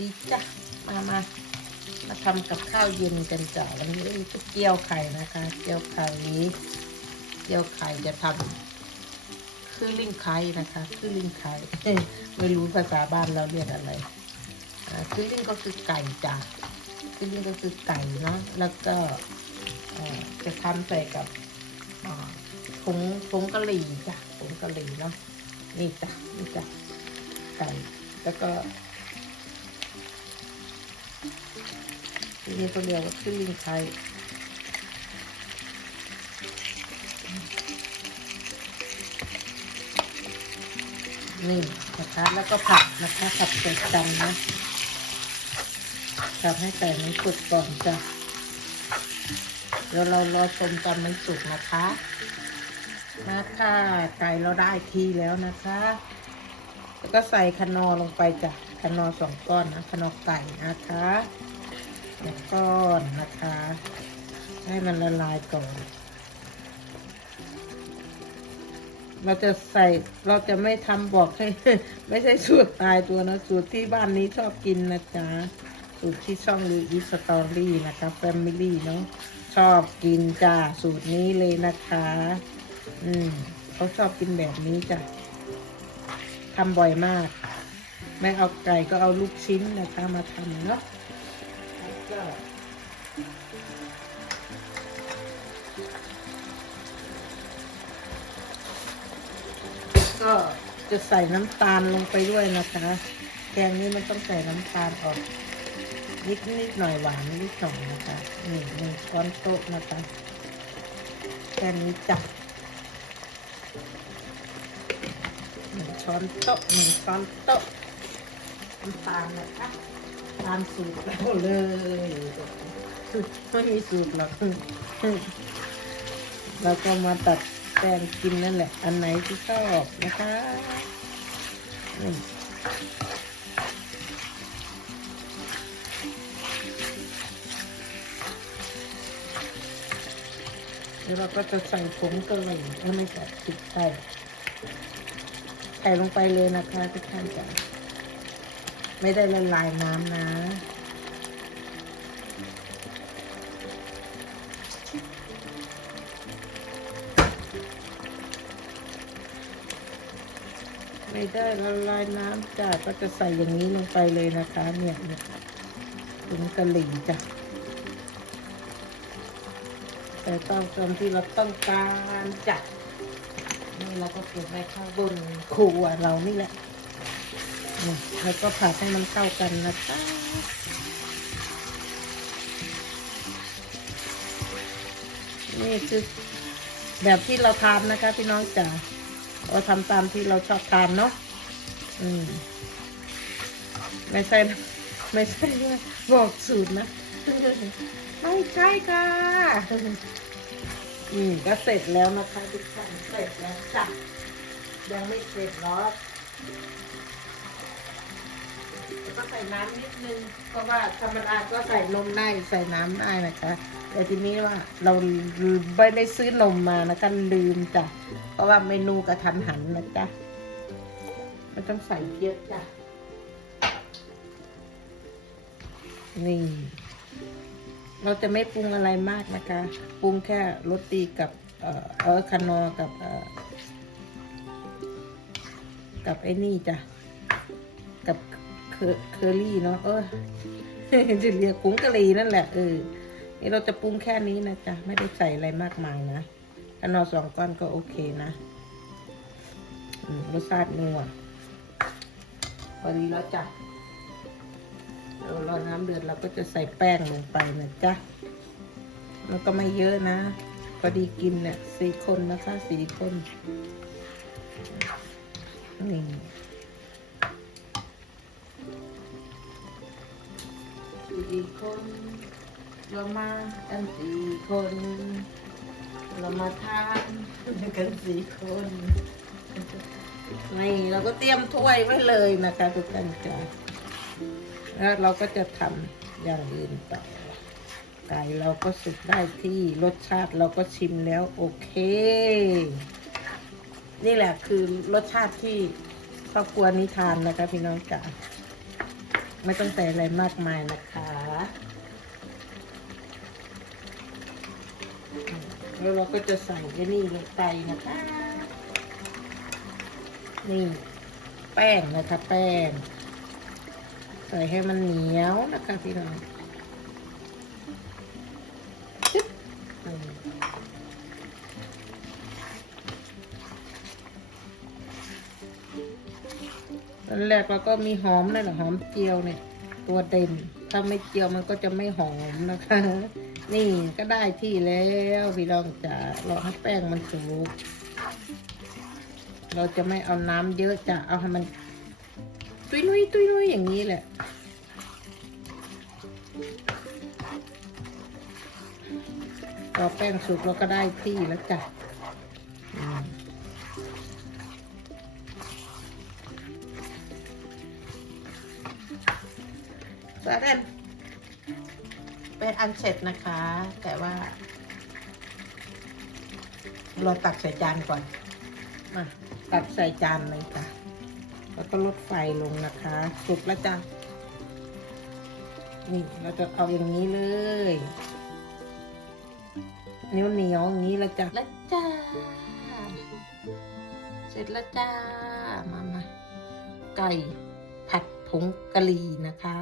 ดีจ้ะมามามาทำกับข้าวเย็นกันจ้ะวันนี้จะเกี๊ยวไข่นะคะ เกี๊ยวไข่เกี๊ยวไข่จะทำคือลิงไข่นะคะคือลิงไข่ไม่รู้ภาษาบ้านเราเรียกอะไรคือลิงก็คือไก่จ้ะคือลิงก็คือไก่เนาะแล้วก็จะทำใส่กับผงผงกะหรี่จ้ะผงกะหรี่เนาะนี่จ้ะนี่จ้ะไก่แล้วก็ ทีนี้ก็เรียวขึ้นลิงไทยนี่นะคะ แล้วก็ผัดนะคะผัดเสร็จกันนะผัดให้ไก่มันสุกก่อนจ้ะเดี๋ยวเรารอชมกันมันสุกนะคะมาค่ะไก่เราได้ทีแล้วนะคะ แล้วก็ใส่คนอลงไปจ้ะคนอสองก้อนนะคนอไก่นะคะ สองก้อนนะคะ ให้มันละลายก่อน เราจะใส่เราจะไม่ทำบอกให้ ไม่ใช่สูตรตายตัวนะ สูตรที่บ้านนี้ชอบกินนะจ๊ะ สูตรที่ช่องลูอีสตอรี่นะคะแฟมิลี่เนาะชอบกินจ้า สูตรนี้เลยนะคะ อืมเขาชอบกินแบบนี้จ้ะทำบ่อยมาก ไม่เอาไก่ก็เอาลูกชิ้นนะคะมาทำเนาะ แล้วก็จะใส่น้ำตาลลงไปด้วยนะคะแกงนี้มันต้องใส่น้ำตาลออกนิดนิดหน่อยหวานนิดหน่อยนะคะนี่หนึ่งช้อนโต๊ะนะคะแค่นี้จ้ะหนึ่งช้อนโต๊ะหนึ่งช้อนโต๊ะน้ำตาลนะคะ ตามสูตรเราเลยไม่มีสูตรหรอกเราก็มาตัดแตงกินนั่นแหละ อันไหนที่ชอบนะคะเดี๋ยวเราก็จะใส่ผงกะหรี่เอไม่ใส่ติดใส่ใส่ลงไปเลยนะคะทุกท่านจ้ะ ไม่ได้ละลายน้ำนะไม่ได้ละลายน้ำจ้ะก็จะใส่อย่างนี้ลงไปเลยนะคะ เนี่ยเนี่ยถึงกะหรี่จ้ะแต่ต้องตามที่เราต้องการจ้ะนี่เราก็เก็บไว้ข้างบนครัวเรานี่แหละ แล้วก็ผัดให้มันเข้ากันนะคะนี่คือแบบที่เราทานนะคะ พี่น้องจ๋าเราทำตามที่เราชอบทานเนาะอืมไม่ใช่ไม่ใช่ว่าบอกสูตรนะไม่ใช่ค่ะอืมก็เสร็จแล้วนะคะทุกท่านเสร็จแล้วจ้ะยังไม่เสร็จหรอก ก็ใส่น้ำนิดนึง เพราะว่าธรรมดาก็ใส่นมได้ใส่น้ำได้นะคะ แต่ทีนี้ว่าเราไม่ได้ซื้อนมมานะคะลืมจ้ะ เพราะว่าเมนูกระทันหันนะจ๊ะไม่ต้องใส่เยอะจ้ะ นี่ เราจะไม่ปรุงอะไรมากนะคะ ปรุงแค่โรตีกับ เออเออคานอกับเออกับไอ้นี่จ้ะ กับ เคอรี่เนาะเออจะเรียกผงกะหรี่นั่นแหละเออนี่เราจะปรุงแค่นี้นะจ๊ะไม่ได้ใส่อะไรมากมายนะคานอสองก้อนก็โอเคนะรสชาตินัวพอดีแล้วจ้ะเดี๋ยวรอน้ำเดือดเราก็จะใส่แป้งลงไปนะจ๊ะมันก็ไม่เยอะนะพอดีกินเนี่ยสี่คนนะคะสี่คนนี่ สี่คนเรามากันสี่คน เรามาทานกันสี่คนนี่เราก็เตรียมถ้วยไว้เลยนะคะทุกท่านจ้ะแล้วเราก็จะทำอย่างอื่นต่อไก่เราก็สุกได้ที่รสชาติเราก็ชิมแล้วโอเค นี่แหละคือรสชาติที่ครอบครัวนี้ทานนะคะพี่น้องจ๋า ไม่ต้องใส่อะไรมากมายนะคะแล้วเราก็จะใส่ไอ้นี่ลงไปนะคะ นี่ แป้งนะคะแป้ง ใส่ให้มันเหนียวนะคะพี่น้อง นแรกเราก็มีหอมนั่นแหละหอมเจียวเนี่ย ตัวเด่น ถ้าไม่เจียวมันก็จะไม่หอมนะคะ นี่ก็ได้ที่แล้วพี่น้องจ๋ารอให้แป้งมันสุกเราจะไม่เอาน้ำเยอะจะเอาให้มัน ตุยนุยตุยนุยอย่างนี้แหละพอแป้งสุกเราก็ได้ที่แล้วจ้ะ สาเรนเป็นอันเสร็จนะคะ แต่ว่า เราตักใส่จานก่อนมาตักใส่จานเลยจ้ะแล้วก็ลดไฟลงนะคะสุกแล้วจ้ะนี่เราจะเอาอย่างนี้เลยเหนียวเหนียวๆอย่างนี้แล้วจ้ะแล้วจ้าเสร็จแล้วจ้ามามาไก่ผัดผงกะหรี่นะคะ